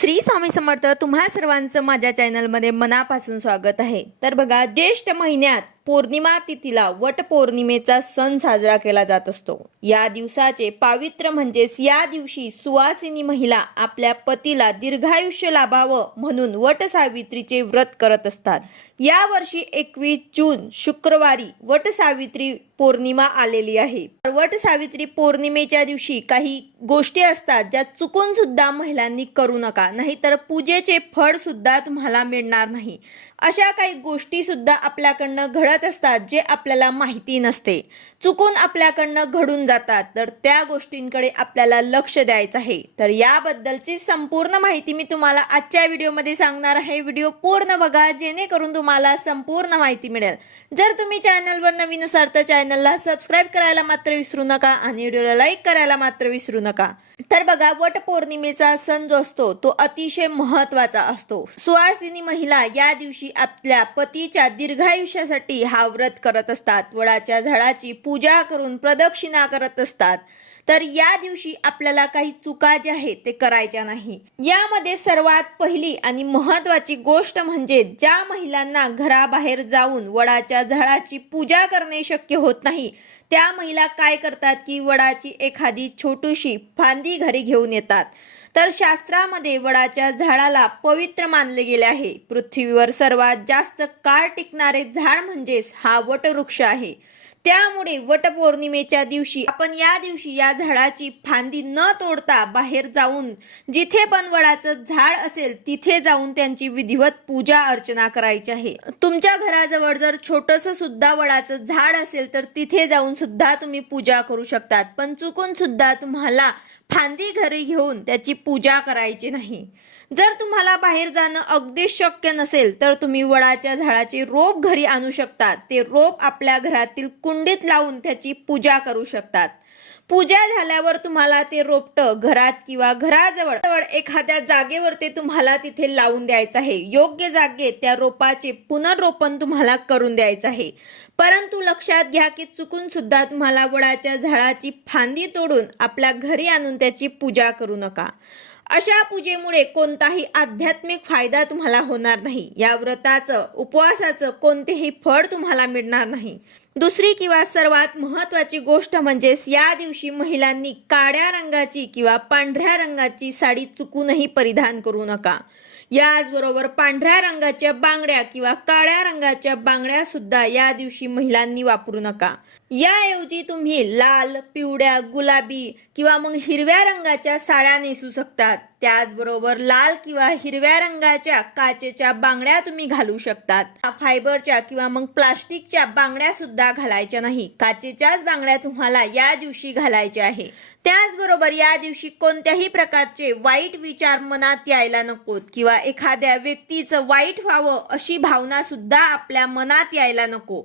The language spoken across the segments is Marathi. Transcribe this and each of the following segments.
श्री स्वामी समर्थ तुम्हा सर्वांचं माझ्या चॅनलमध्ये मनापासून स्वागत आहे. तर बघा ज्येष्ठ महिन्यात पौर्णिमा तिथीला वट पौर्णिमेचा सण साजरा केला जात असतो. या दिवसाचे पावित्र्य म्हणजेच या दिवशी सुवासिनी महिला आपल्या पतीला दीर्घायुष्य लाभावं म्हणून वटसावित्रीचे व्रत करत असतात. या वर्षी एकवीस जून शुक्रवारी वटसावित्री पौर्णिमा आलेली आहे. वटसावित्री पौर्णिमेच्या दिवशी काही गोष्टी असतात ज्या चुकून सुद्धा महिलांनी करू नका नाहीतर पूजेचे फळ सुद्धा तुम्हाला मिळणार नाही. अशा काही गोष्टी सुद्धा आपल्याकडनं घडत असतात जे आपल्याला माहिती नसते. चुकून आपल्याकडनं घडून जातात. तर त्या गोष्टींकडे आपल्याला लक्ष द्यायचं आहे. तर याबद्दलची संपूर्ण माहिती मी तुम्हाला आजच्या व्हिडिओमध्ये सांगणार आहे. व्हिडिओ पूर्ण बघा जेणेकरून तुम्हाला संपूर्ण माहिती मिळेल. जर तुम्ही चॅनलवर नवीन असाल तर चॅनलला सबस्क्राईब करायला मात्र विसरू नका आणि व्हिडिओला लाईक करायला मात्र विसरू नका. तर बघा वट पौर्णिमेचा सण जो असतो तो अतिशय महत्त्वाचा असतो. सुवासिनी महिला या दिवशी आपल्या पतीच्या दीर्घायुष्यासाठी हा व्रत करत असतात. वडाच्या झाडाची पूजा करून प्रदक्षिणा करत असतात. तर या दिवशी आपल्याला काही चुका ज्या आहेत ते करायच्या नाही. यामध्ये सर्वात पहिली आणि महत्वाची गोष्ट म्हणजे ज्या महिलांना घराबाहेर जाऊन वडाच्या झाडाची पूजा करणे शक्य होत नाही त्या महिला काय करतात की वडाची एखादी छोटीशी फांदी घरी घेऊन येतात. तर शास्त्रामध्ये वडाच्या झाडाला पवित्र मानले गेले आहे. पृथ्वीवर सर्वात जास्त काळ टिकणारे झाड म्हणजेच हा वटवृक्ष आहे. त्यामुळे वटपौर्णिमेच्या दिवशी आपण या दिवशी या झाडाची फांदी न तोडता बाहेर जाऊन जिथे पण वडाचं झाड असेल तिथे जाऊन त्यांची विधिवत पूजा अर्चना करायची आहे. तुमच्या घराजवळ जर छोटस सुद्धा वडाचं झाड असेल तर तिथे जाऊन सुद्धा तुम्ही पूजा करू शकतात. पण चुकून सुद्धा तुम्हाला फांदी घरी घेऊन त्याची पूजा करायची नाही. जर तुम्हाला बाहेर जाणं अगदीच शक्य नसेल तर तुम्ही वडाच्या झाडाचे रोप घरी आणू शकतात. ते रोप आपल्या घरातील कुंडीत लावून त्याची पूजा करू शकतात. पूजा झाल्यावर तुम्हाला ते रोपटं घरात किंवा घराजवळ जवळ एखाद्या जागेवर ते तुम्हाला तिथे लावून द्यायचं आहे. योग्य जागेत त्या रोपाचे पुनर्रोपण तुम्हाला करून द्यायचं आहे. परंतु लक्षात घ्या की चुकून सुद्धा तुम्हाला वडाच्या झाडाची फांदी तोडून आपल्या घरी आणून त्याची पूजा करू नका. अशा पूजेमुळे कोणताही आध्यात्मिक फायदा तुम्हाला होणार नाही. या व्रताचं उपवासाचं कोणतेही फळ तुम्हाला मिळणार नाही. दुसरी किंवा सर्वात महत्वाची गोष्ट म्हणजेच या दिवशी महिलांनी काळ्या रंगाची किंवा पांढऱ्या रंगाची साडी चुकूनही परिधान करू नका. याचबरोबर पांढऱ्या रंगाच्या बांगड्या किंवा काळ्या रंगाच्या बांगड्या सुद्धा या दिवशी महिलांनी वापरू नका. याऐवजी तुम्ही लाल पिवळ्या गुलाबी किंवा मग हिरव्या रंगाच्या साड्या नेसू शकतात. त्याचबरोबर लाल किंवा हिरव्या रंगाच्या काचेच्या बांगड्या तुम्ही घालू शकतात. फायबरच्या किंवा मग प्लास्टिकच्या बांगड्या सुद्धा घालायच्या नाही. काचेच्याच बांगड्या तुम्हाला या दिवशी घालायच्या आहे. त्याचबरोबर या दिवशी कोणत्याही प्रकारचे वाईट विचार मनात यायला नकोत किंवा एखाद्या व्यक्तीचं वाईट व्हावं अशी भावना सुद्धा आपल्या मनात यायला नको.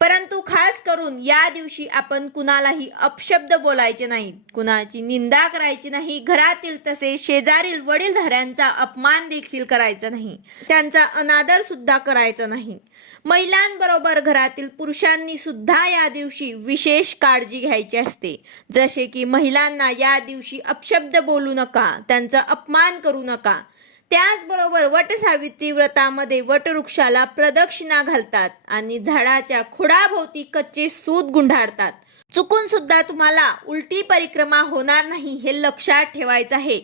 परंतु खास करून या दिवशी आपण कुणालाही अपशब्द बोलायचे नाहीत कुणाची निंदा करायची नाही घरातील तसे शेजारील वडीलधाऱ्यांचा अपमान देखील करायचा नाही त्यांचा अनादर सुद्धा करायचा नाही. महिलांबरोबर घरातील पुरुषांनी सुद्धा या दिवशी विशेष काळजी घ्यायची असते. जसे की महिलांना या दिवशी अपशब्द बोलू नका त्यांचा अपमान करू नका त्याचबरोबर वटसावित्री व्रतामध्ये वटवृक्षाला प्रदक्षिणा घालतात आणि झाडाच्या खोडाभोवती कच्चे सूत गुंढाळतात चुकून सुद्धा तुम्हाला उलटी परिक्रमा होणार नाही हे लक्षात ठेवायचं आहे.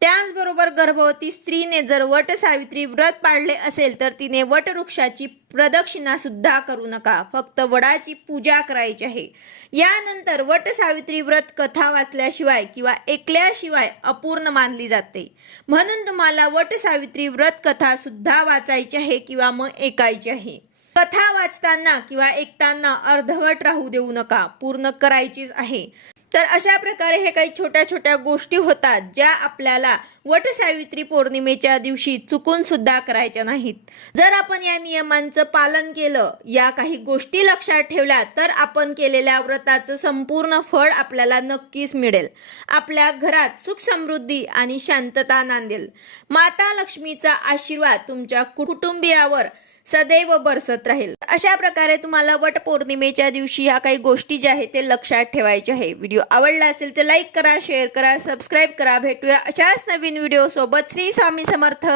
त्याचबरोबर गर्भवती स्त्रीने जर वट सावित्री व्रत पाळले असेल तर तिने वटवृक्षाची प्रदक्षिणा सुद्धा करू नका. फक्त वडाची पूजा करायची आहे. यानंतर वट सावित्री व्रत कथा वाचल्याशिवाय किंवा ऐकल्याशिवाय अपूर्ण मानली जाते. म्हणून तुम्हाला वट सावित्री व्रत कथा सुद्धा वाचायची आहे किंवा मग ऐकायची आहे. कथा वाचताना किंवा ऐकताना अर्धवट राहू देऊ नका. पूर्ण करायचीच आहे. तर अशा प्रकारे हे काही छोट्या छोट्या गोष्टी होतात ज्या आपल्याला वटसावित्री पौर्णिमेच्या दिवशी चुकून सुद्धा करायच्या नाहीत. जर आपण या नियमांचं पालन केलं या काही गोष्टी लक्षात ठेवल्या तर आपण केलेल्या व्रताचं संपूर्ण फळ आपल्याला नक्कीच मिळेल. आपल्या घरात सुख समृद्धी आणि शांतता नांदेल. माता लक्ष्मीचा आशीर्वाद तुमच्या कुटुंबियावर सदैव बरसत राहील. अशा प्रकारे तुम्हाला वट पौर्णिमेच्या दिवशी ह्या काही गोष्टी ज्या आहेत ते लक्षात ठेवायचे आहे. व्हिडिओ आवडला असेल तर लाईक करा शेअर करा सबस्क्राईब करा. भेटूया अशाच नवीन व्हिडिओ सोबत. श्री स्वामी समर्थ.